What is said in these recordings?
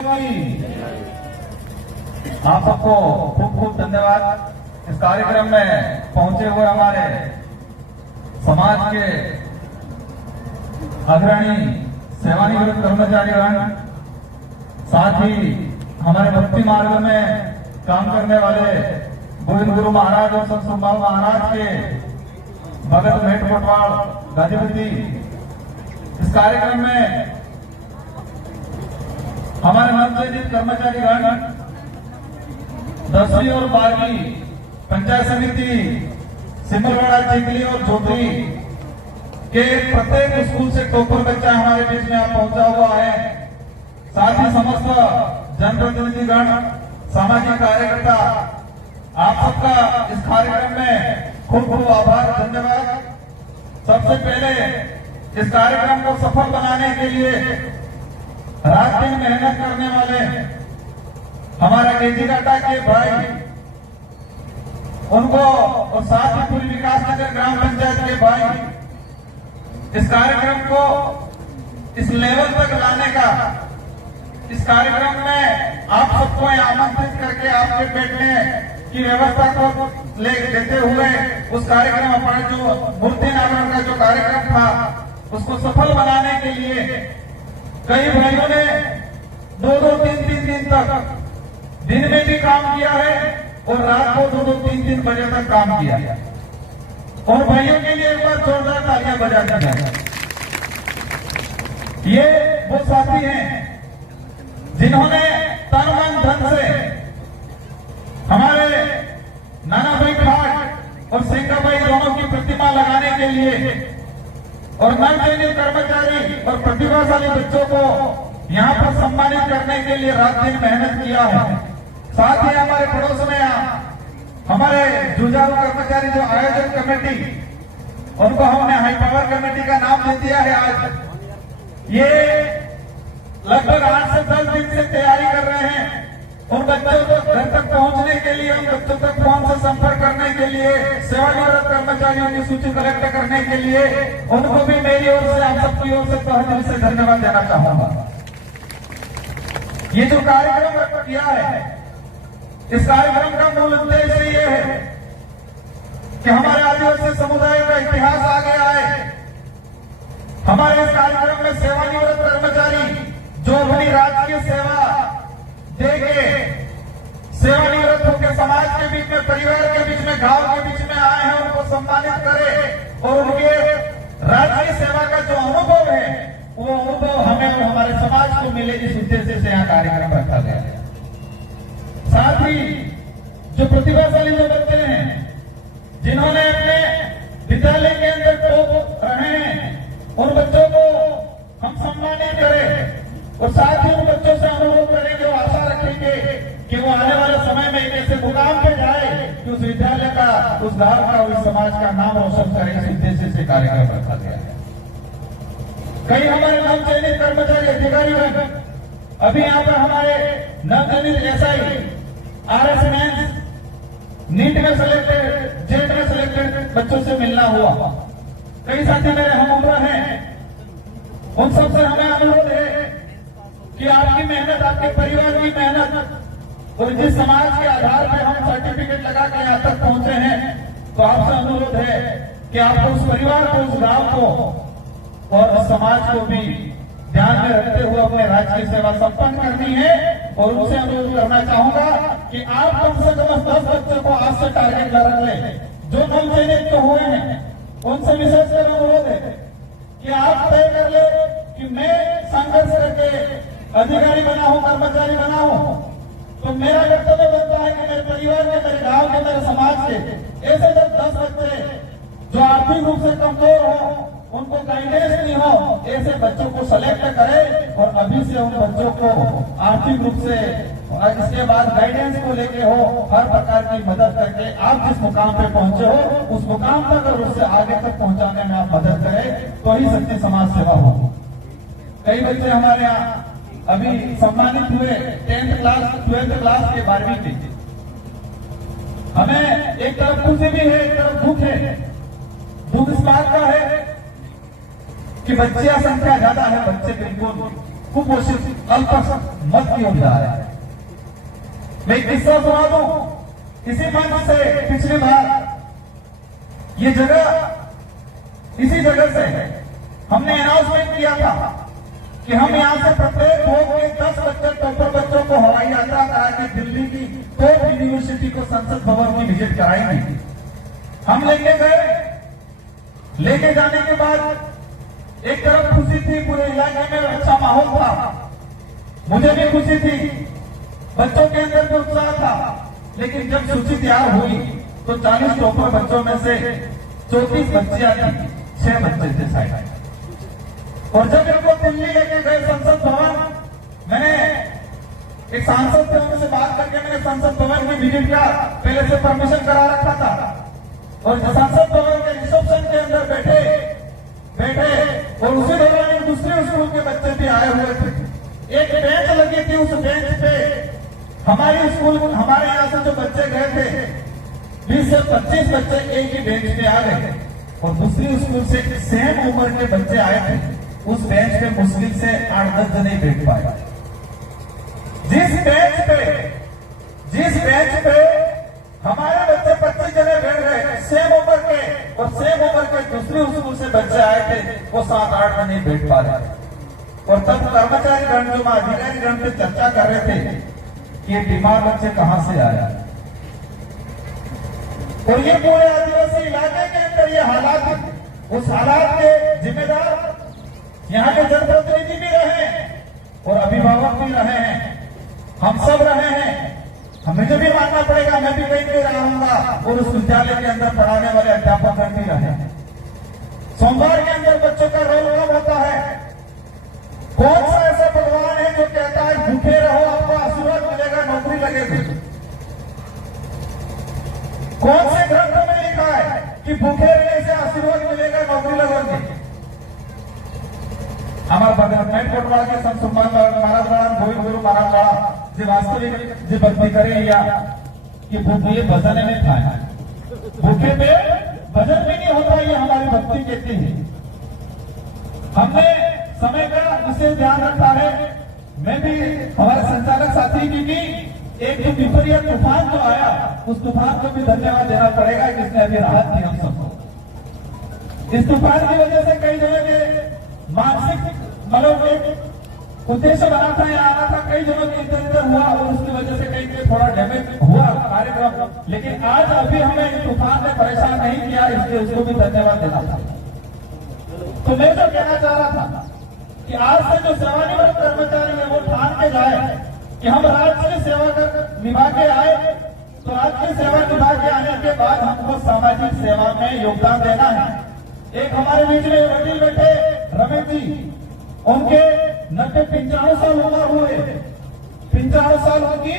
आप सबको खूब खूब धन्यवाद। इस कार्यक्रम में पहुंचे हुए हमारे समाज के अग्रणी सेवानिवृत्त कर्मचारीगण, साथ ही हमारे भक्ति मार्ग में काम करने वाले गोविंद गुरु महाराज और संत संभाल महाराज के भगत मेट कोटवाल गाजीपुरी। इस कार्यक्रम में हमारे नवचयनित कर्मचारीगण 10वीं और 12वीं पंचायत समिति सिमरवाड़ा, चिखली और जोधरी के प्रत्येक स्कूल से टॉपर बच्चा हमारे बीच में यहाँ पहुंचा हुआ है। साथ ही समस्त जनप्रतिनिधिगण, सामाजिक कार्यकर्ता, आप सबका इस कार्यक्रम में खूब खूब आभार, धन्यवाद। सबसे पहले इस कार्यक्रम को सफल बनाने के लिए रात दिन मेहनत करने वाले हमारा केजी घाटा के भाई, उनको और साथ ही पूरी विकास नगर ग्राम पंचायत के भाई, इस कार्यक्रम को इस लेवल तक लाने का, इस कार्यक्रम में आप सबको आमंत्रित करके आपके बैठने की व्यवस्था को ले देते हुए उस कार्यक्रम अपने जो मूर्ति नामन का जो कार्यक्रम था उसको सफल बनाने के लिए कई भाइयों ने 2-2, 3-3 दिन तक दिन में भी काम किया है और रात को 2-2, 3-3 बजे तक काम किया है। और भाइयों के लिए एक बार जोरदार तालियां बजा दी जाए। ये वो साथी हैं जिन्होंने तन मन धन से हमारे नाना भाई खाट और सिंगा भाई दोनों की प्रतिमा लगाने के लिए और नवचयनित कर्मचारी और प्रतिभाशाली बच्चों को यहाँ पर सम्मानित करने के लिए रात दिन मेहनत किया है। साथ ही हमारे पड़ोस में हमारे जुझारू कर्मचारी जो आयोजन कमेटी, उनको हमने हाई पावर कमेटी का नाम दे दिया है। आज ये लगभग 8 से 10 दिन से तैयारी कर रहे हैं। उन बच्चों को घर तक पहुंचने के लिए, उन बच्चों तक फोन से संपर्क करने के लिए, सेवानिवृत्त कर्मचारियों की सूची कलेक्ट करने के लिए उनको भी मेरी ओर से, आप सबकी ओर से तहे दिल से धन्यवाद देना चाहूंगा। ये जो कार्यक्रम किया है, इस कार्यक्रम का मूल उद्देश्य ये है कि हमारे आदिवासी समुदाय का इतिहास आगे आए। हमारे इस कार्यक्रम में सेवानिवृत्त कर्मचारी जो अपनी राजकीय सेवा देके सेवानिवृत्त होकर समाज के बीच में, परिवार के बीच में, गांव के बीच में आए हैं, उनको सम्मानित करे और उनके राजकीय सेवा का जो अनुभव है वो अनुभव हमें और हमारे समाज को मिले, इस उद्देश्य से यहाँ कार्यक्रम रखा गया है। साथ ही जो प्रतिभाशाली जो बच्चे हैं जिन्होंने अपने विद्यालय के अंदर टॉप रहे हैं, उन बच्चों को हम सम्मानित करें और साथ ही उन बच्चों से अनुरोध करेंगे और आशा रखेंगे कि वो आने वाले समय में एक ऐसे मुकाम पे जाए कि उस विद्यालय का, उस गांव का, उस समाज का नाम रोशन करे। इस उद्देश्य से कार्यक्रम रखा गया है। कई हमारे नवचयनित कर्मचारी अधिकारी अभी यहाँ पर हमारे नवचयनित एसआई, आरएस मेंस, नीट में सिलेक्टेड, जेट में सिलेक्टेड बच्चों से मिलना हुआ। कई साथी मेरे हम उम्र हैं, उन सबसे हमें अनुरोध है कि आपकी मेहनत, आपके परिवार की मेहनत और जिस समाज के आधार पर हम सर्टिफिकेट लगा के यहाँ तक पहुंचे हैं, तो आपसे अनुरोध है कि आपको उस परिवार को, उस गांव को और उस समाज को भी ध्यान में रखते हुए अपने राज्य की सेवा संपन्न करनी है। और उनसे अनुरोध करना चाहूंगा कि आप कम से कम 10 बच्चों को आज से टारगेट रख ले, जो नवचयनित तो हुए हैं उनसे विशेषकर अनुरोध है कि आप तय कर ले कि मैं संघर्ष करके अधिकारी बना हूं, कर्मचारी बना हूं, तो मेरा कर्तव्य बनता है कि मेरे परिवार के, मेरे गांव के, मेरे समाज के ऐसे जब 10 बच्चे जो आर्थिक रूप से कमजोर हो, उनको गाइडेंस नहीं हो, ऐसे बच्चों को सेलेक्ट करे और अभी से उन बच्चों को आर्थिक रूप से, इसके बाद गाइडेंस को लेके हो, हर प्रकार की मदद करके आप जिस मुकाम पे पहुंचे हो उस मुकाम तक और उससे आगे तक पहुंचाने में आप मदद करें, तो ही सच्ची समाज सेवा होगी। कई बच्चे हमारे यहाँ अभी सम्मानित हुए 10th क्लास, 12th क्लास के 12वीं के। हमें एक तरफ खुशी भी है, एक तरफ दुख है। दुख इस बात का है कि बच्चियां संख्या ज्यादा है, बच्चे बिल्कुल कुपोषित अल्पसंख्यक मत की ओर जा रहा है। मैं एक किस्सा सुना दूं। इसी मंच से पिछली बार ये जगह इसी जगह से हमने अनाउंसमेंट किया था कि हम यहां से प्रत्येक बोर्ड के 10 बच्चे टॉपर बच्चों को हवाई यात्रा करा के दिल्ली की टॉप यूनिवर्सिटी को संसद भवन की विजिट कराएंगे। हम लेके गए। लेके जाने के बाद एक तरफ खुशी थी, पूरे इलाके में अच्छा माहौल था, मुझे भी खुशी थी, बच्चों के अंदर भी उत्साह था। लेकिन जब सूची तैयार हुई तो 40 टॉपर बच्चों में से 34 बच्चियां थी, 6 बच्चे थे साइड। और जब इनको दिल्ली लेके गए संसद भवन, मैंने एक सांसद थे, उनसे बात करके मैंने संसद भवन की विजिट का पहले से परमिशन करा रखा था। और संसद भवन के रिसेप्शन के अंदर बैठे और उसी दौरान एक दूसरे स्कूल के बच्चे भी आए हुए थे। एक बेंच लगी थी, उस बेंच पे हमारे यहाँ से जो बच्चे गए थे 20 से 25 बच्चे एक ही बेंच पे आ गए। और दूसरी स्कूल से सेम उम्र के बच्चे आए थे, उस बेंच पे मुश्किल से 8-10 जने बैठ पाए। जिस बेंच पे हमारे बच्चे 25 जने बैठ गए सेम उम्र के, और सेम उम्र के दूसरी स्कूल से बच्चे आए थे, वो 7-8 जने बैठ पा रहे। और तब कर्मचारी गण जो अधिकारी गण पे चर्चा कर रहे थे कि ये बीमार बच्चे कहां से आया। और ये पूरे आदिवासी इलाके के अंदर ये हालात है। उस हालात के जिम्मेदार यहाँ के जनप्रतिनिधि भी रहे और अभिभावक भी रहे हैं, हम सब रहे हैं। हमें जो भी मानना पड़ेगा, मैं भी कहीं नहीं रहा हूँ। और उस विद्यालय के अंदर पढ़ाने वाले अध्यापक भी रहे। सोमवार के अंदर बच्चों का रोल कम होता है। कौन सा ऐसा भगवान है जो कहता है भूखे रहो आपको आशीर्वाद मिलेगा, नौकरी लगेगी? कौन से ग्रंथ में लिखा है कि भूखे रहने से आशीर्वाद मिलेगा, नौकरी लगेगी? हमारा मेट कोटवाड़ा के संत सुमान महाराज गोविंद गुरु महाराज जो वास्तविक जो भक्ति करे या कि भूखे भजन में था, भूखे पे भजन भी नहीं होता, ये हमारी भक्ति कहती है। हमने समय का विशेष ध्यान रखा है। मैं भी हमारे संचालक साथी की भी एक जो विपरीत तूफान जो आया, उस तूफान को भी धन्यवाद देना पड़ेगा, जिसने अभी राहत दी हम सबको। इस तूफान की वजह से कई जगह के मानसिक मतलब एक उद्देश्य बना था या आना था, कई जगह के इधर हुआ और उसकी वजह से कहीं पे थोड़ा डैमेज हुआ कार्यक्रम। लेकिन आज अभी हमें तूफान ने परेशान नहीं किया, इसलिए उसको भी धन्यवाद देना था। तो मैं जो कहना चाह रहा था कि आज से जो सेवानिवृत्त कर्मचारी है वो ठान के जाए कि हम राज्य की सेवा कर निभा के आए, तो राज्य की सेवा निभा के आने के बाद हमको सामाजिक सेवा में योगदान देना है। एक हमारे बीच में वकील बैठे रमेश जी, उनके 95 साल उम्र हुए, 95 साल उनकी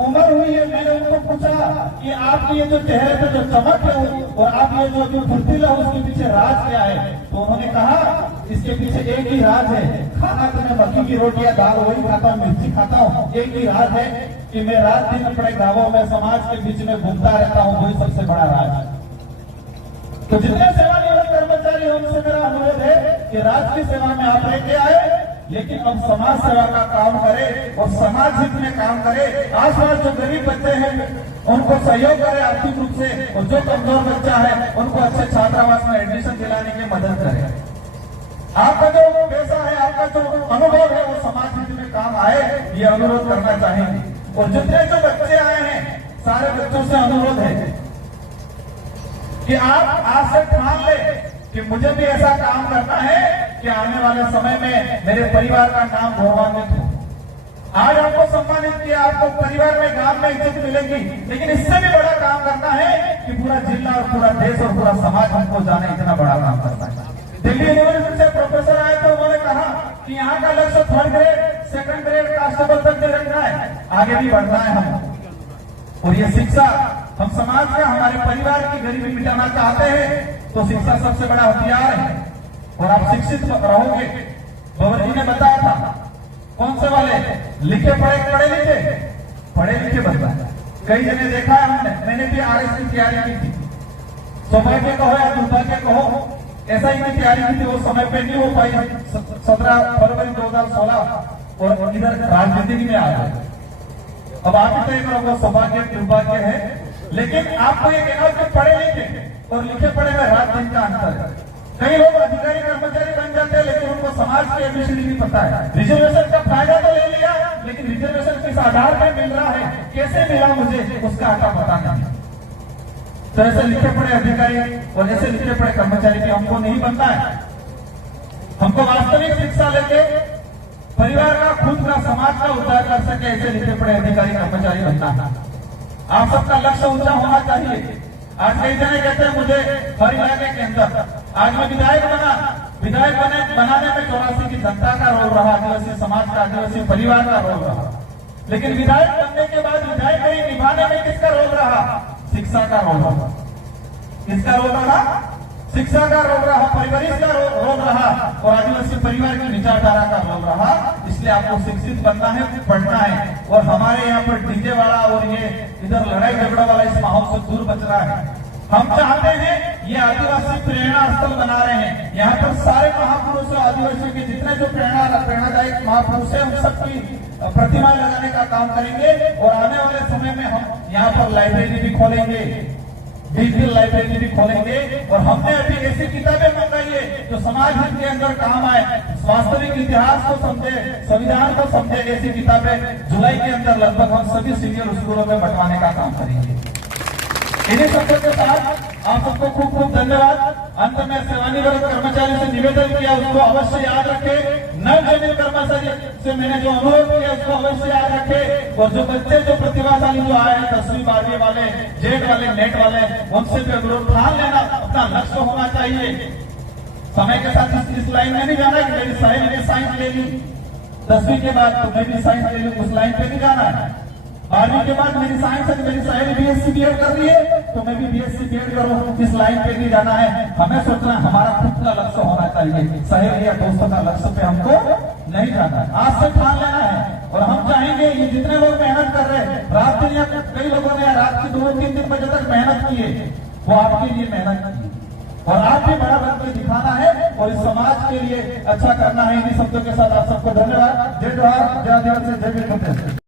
उम्र हुई है। मैंने उनको पूछा कि आपकी ये जो चेहरे पे जो चमक है और आप ये जो फुर्तीला है उसके पीछे राज क्या है? तो उन्होंने कहा इसके पीछे एक ही राज है, खाना तो मैं मक्की की रोटी या दाल वही खाता हूँ, मिर्ची खाता हूँ। एक ही राज है कि मैं रात दिन अपने गांवों में समाज के बीच में घूमता रहता हूँ, वही सबसे बड़ा राज है। तो जितने सेवानिवृत्त कर्मचारी उनसे मेरा अनुरोध है कि राज्य की सेवा में आप रह के आए, लेकिन अब समाज सेवा का काम करें और समाज हित में काम करें। आसपास जो गरीब बच्चे हैं उनको सहयोग करें आर्थिक रूप से, और जो कमजोर बच्चा है उनको अच्छे छात्रावास में एडमिशन दिलाने की मदद करें। आपका जो पैसा है, आपका जो अनुभव है वो समाज हित में काम आए, ये अनुरोध करना चाहेंगे। और जितने जो बच्चे आए हैं सारे बच्चों से अनुरोध है कि आप आज से ठान ले कि मुझे भी ऐसा काम करना है कि आने वाले समय में मेरे परिवार का नाम गौरवान्वित हो। आज आपको सम्मानित किया, आपको परिवार में गांव में इज्जत मिलेगी, लेकिन इससे भी बड़ा काम करना है कि पूरा जिला और पूरा देश और पूरा समाज हमको जाने, इतना बड़ा काम करना है। दिल्ली यूनिवर्सिटी से प्रोफेसर आए थे, उन्होंने कहा कि यहाँ का लक्ष्य 3rd grade 2nd grade constable तक दे रखना है, आगे भी बढ़ना है हम। और ये शिक्षा हम समाज का, हमारे परिवार की गरीबी मिटाना चाहते हैं, तो शिक्षा सबसे बड़ा हथियार है। और आप शिक्षित रहोगे। भगवत जी ने बताया था, कौन से वाले लिखे पढ़े लिखे बनता है। कई जगह देखा है हमने, मैंने भी RS की तैयारी की थी। सौभाग्य कहो या दुर्भाग्य कहो, SI की तैयारी की थी, वो समय पे नहीं हो पाई। 17 फरवरी 2016 और इधर राजनीति में आ गए। अब आप तय करो, वो सौभाग्य दुर्भाग्य है, लेकिन आपको ये कहना कि पढ़े लिखे और लिखे पढ़े में रात दिन का अंतर है। कई लोग अधिकारी कर्मचारी बन जाते हैं, लेकिन उनको समाज की एबीसीडी नहीं पता है। रिजर्वेशन का फायदा तो ले लिया, लेकिन रिजर्वेशन किस आधार पर मिल रहा है, कैसे मिला, मुझे उसका आता पता नहीं। तो ऐसे लिखे पढ़े अधिकारी और ऐसे लिखे पढ़े कर्मचारी भी हमको नहीं बनना है। हमको वास्तविक शिक्षा लेके परिवार का, खुद का, समाज का उद्धार कर सके, ऐसे लिखे पढ़े अधिकारी कर्मचारी बनना है। आप सबका लक्ष्य ऊंचा होना चाहिए। आज कई जने कहते हैं मुझे हर इलाके के अंदर, आज मैं विधायक बनाने में 84 की जनता का रोल रहा, आदिवासी समाज का, आदिवासी परिवार का रोल रहा। लेकिन विधायक बनने के बाद विधायक निभाने में किसका रोल रहा? शिक्षा का रोल रहा। किसका रोल रहा? शिक्षा का रोल रहा, परिवारिक का रोल रहा और आदिवासी परिवार की विचारधारा का रोल रहा। इसलिए आपको शिक्षित बनना है, पढ़ना है। और हमारे यहाँ पर डीजे वाला और ये इधर लड़ाई झगड़ा वाला इस माहौल से दूर बचना है। हम चाहते हैं ये आदिवासी प्रेरणा स्थल बना रहे हैं। यहाँ पर सारे महापुरुषों, आदिवासियों के जितने जो प्रेरणादायक महापुरुष है, उन सबकी प्रतिमा लगाने का काम करेंगे। और आने वाले समय में हम यहाँ पर लाइब्रेरी भी खोलेंगे, डिजिटल लाइब्रेरी भी खोलेंगे। और हमने अभी ऐसी किताबें मंगाई है जो समाज हित के अंदर काम आए, वास्तविक इतिहास को समझे, संविधान को समझे। ऐसी किताबें जुलाई के अंदर लगभग हम सभी सीनियर स्कूलों में बंटवाने का काम करेंगे। इन्हीं शब्दों के साथ आप सबको खूब खूब धन्यवाद। अंत में सेवानिवृत्त कर्मचारी से निवेदन किया, उसको अवश्य याद रखे। नवनियुक्त कर्मचारी से मैंने जो अनुरोध किया, उसको अवश्य याद रखे। और जो बच्चे, जो प्रतिभाशाली जो आए हैं, 10वीं 12वीं वाले, जेड वाले, नेट वाले, उनसे भी अनुरोध ठान लेना, अपना लक्ष्य होना चाहिए। समय के साथ इस लाइन में नहीं जाना कि मेरी सहेली ने साइंस ले ली, 10वीं के बाद तो मैं भी साइंस ले लूं, उस लाइन पे नहीं जाना है। 12वीं के बाद मेरी साइंस है, मेरी सहेली BSc BEd कर रही है तो मैं भी BSc BEd करूं, इस लाइन पे नहीं जाना है। हमें सोचना हमारा खुद का लक्ष्य होना चाहिए, सहेली या दोस्तों का लक्ष्य पे हमको नहीं जाना है। आज से ठान लेना है। और हम चाहेंगे ये जितने लोग मेहनत कर रहे हैं, रात दिन या कई लोगों ने रात की 2-3 बजे तक मेहनत की है, वो आपके लिए मेहनत की और आप भी बड़ा बन के दिखाना है और इस समाज के लिए अच्छा करना है। इन्हीं शब्दों के साथ आप सबको धन्यवाद। जय जोहार, जय आदिवासी, जय वीर।